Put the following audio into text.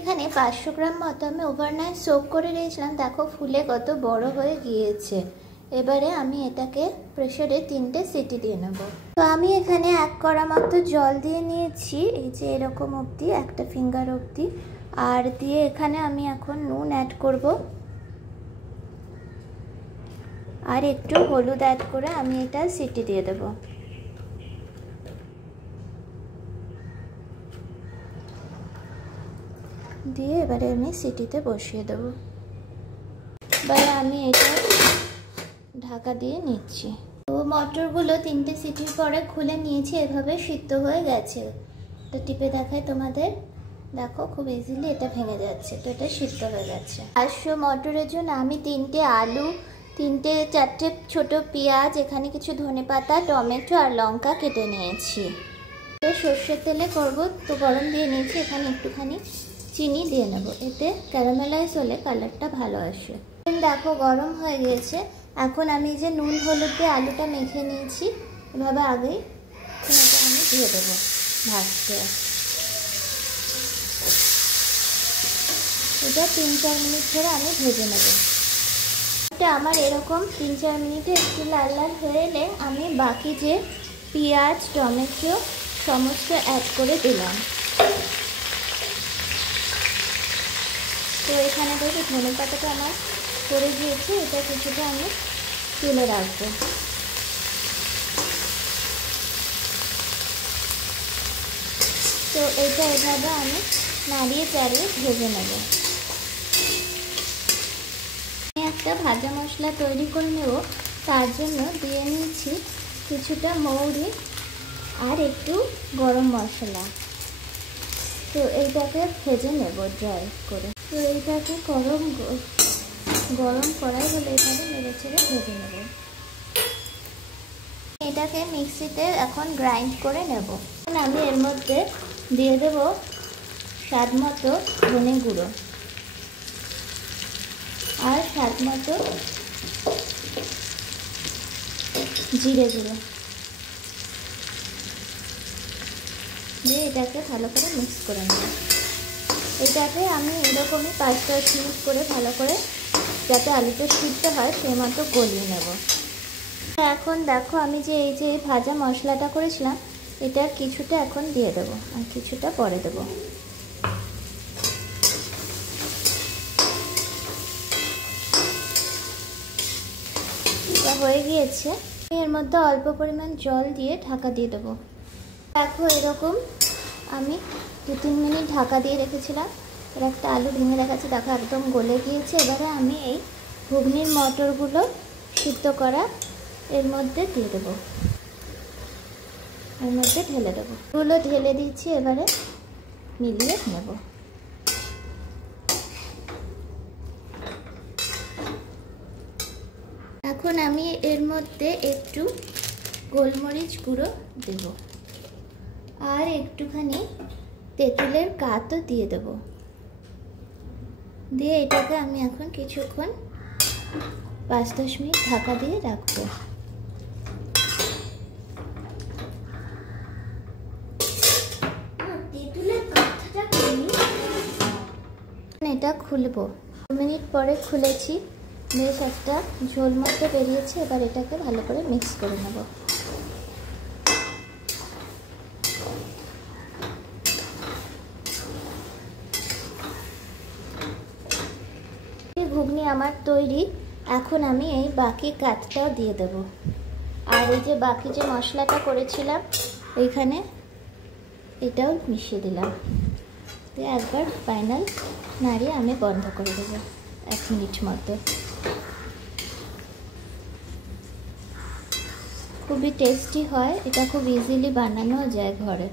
এখানে 500 গ্রাম মতো আমি ওভারনাইট সোক করে রেখেছিলাম। দেখো ফুলে কত বড় হয়ে গিয়েছে। এবারে আমি এটাকে প্রেসারে 3টে সিটি দিয়ে নেব। তো আমি এখানে 1 কড়া মতো জল দিয়ে নিয়েছি, এই যে এরকম অবধি, একটা ফিঙ্গার অবধি। আর দিয়ে এখানে আমি এখন নুন অ্যাড করব, আর একটু হলুদ অ্যাড করে আমি এটা সিটি দিয়ে দেব। দিয়ে এবারে আমি সিটিতে বসিয়ে দেব। এবারে আমি এটা ঢাকা দিয়ে নিচ্ছি। তো মটরগুলো 3টে সিটির পরে খুলে নিয়েছি, এভাবে সিদ্ধ হয়ে গেছে। তো টিপে দেখাই তোমাদের, দেখো খুব ইজিলি এটা ভেঙে যাচ্ছে। তো এটা সিদ্ধ হয়ে গেছে। 500 মটরের জন্য আমি 3টে আলু, 4টে ছোট পেঁয়াজ, এখানে কিছু ধনেপাতা, টমেটো আর লঙ্কা কেটে নিয়েছি। সর্ষের তেলে করব, তো গরম দিয়ে নিয়েছি। এখানে একটুখানি চিনি দিয়ে নেব, এতে ক্যারামেলাইজ হলে কালারটা ভালো আসে। দেখো গরম হয়ে গিয়েছে। এখন আমি যে নুন হলুদ দিয়ে আলুটা মেখে নিয়েছি এভাবে আগেই, এটা আমি দিয়ে দেবো ভাজতে। এটা 3-4 মিনিট ধরে আমি ভেজে নেব। এটা আমার এরকম 3-4 মিনিটে একটু লাল লাল হয়ে এলে আমি বাকি যে পেঁয়াজ টমেটো সমস্ত অ্যাড করে দিলাম। তো এখানে দেখো ধনে পাতাটা আমার পড়ে গিয়েছে, এটা কিছুটা আমি তুলে রাখবো। তো এটা এভাবে আমি নাড়িয়ে চাড়িয়ে ভেজে নেব। আমি একটা ভাজা মশলা তৈরি করে নেব, তার জন্য দিয়ে নিয়েছি কিছুটা মৌরি আর একটু গরম মশলা। তো এইটাকে ভেজে নেব ড্রাই করে। তো এইটাকে গরম কড়াই হলে এভাবে নেড়ে চেড়ে ভেজে নেব। এটাকে মিক্সিতে এখন গ্রাইন্ড করে নেব। আমি এর মধ্যে দিয়ে দেব স্বাদ মতো ধনে গুঁড়ো আর স্বাদ মতো জিরে গুঁড়ো দিয়ে এটাকে ভালো করে মিক্স করে নেব। এটাকে আমি এরকমই 5-10 মিনিট করে ভালো করে, যাতে আলুটা সিদ্ধ হয় সেই মতো গলিয়ে নেব। এখন দেখো আমি যে এই যে ভাজা মশলাটা করেছিলাম এটা কিছুটা এখন দিয়ে দেবো আর কিছুটা পরে দেবো। এটা হয়ে গিয়েছে। এর মধ্যে অল্প পরিমাণ জল দিয়ে ঢাকা দিয়ে দেবো। দেখো এরকম আমি 2-3 মিনিট ঢাকা দিয়ে রেখেছিলাম। এর একটা আলু ভেঙে দেখাচ্ছি, দেখো একদম গলে গিয়েছে। এবারে আমি এই ঘুগনির মটরগুলো সিদ্ধ করা এর মধ্যে দিয়ে দেবো, এর মধ্যে ঢেলে দেবো। এগুলো ঢেলে দিচ্ছি, এবারে মিলিয়ে নেব। এখন আমি এর মধ্যে একটু গোলমরিচ গুঁড়ো দেব আর একটুখানি তেঁতুলের কাতও দিয়ে দেব। দিয়ে এটাকে আমি এখন কিছুক্ষণ 5-10 মিনিট ঢাকা দিয়ে রাখবো। এটা খুলবো। 2 মিনিট পরে খুলেছি, বেশ একটা ঝোল মতো বেরিয়েছে। এবার এটাকে ভালো করে মিক্স করে নেব। ঘুগনি আমার তৈরি। এখন আমি এই বাকি কাঠটাও দিয়ে দেব, আর এই যে বাকি যে মশলাটা করেছিলাম এইখানে এটাও মিশিয়ে দিলাম। দিয়ে একবার ফাইনাল নাড়িয়ে আমি বন্ধ করে দেবো 1 মিনিট মতো। খুবই টেস্টি হয় এটা, খুব ইজিলি বানানো যায় ঘরে।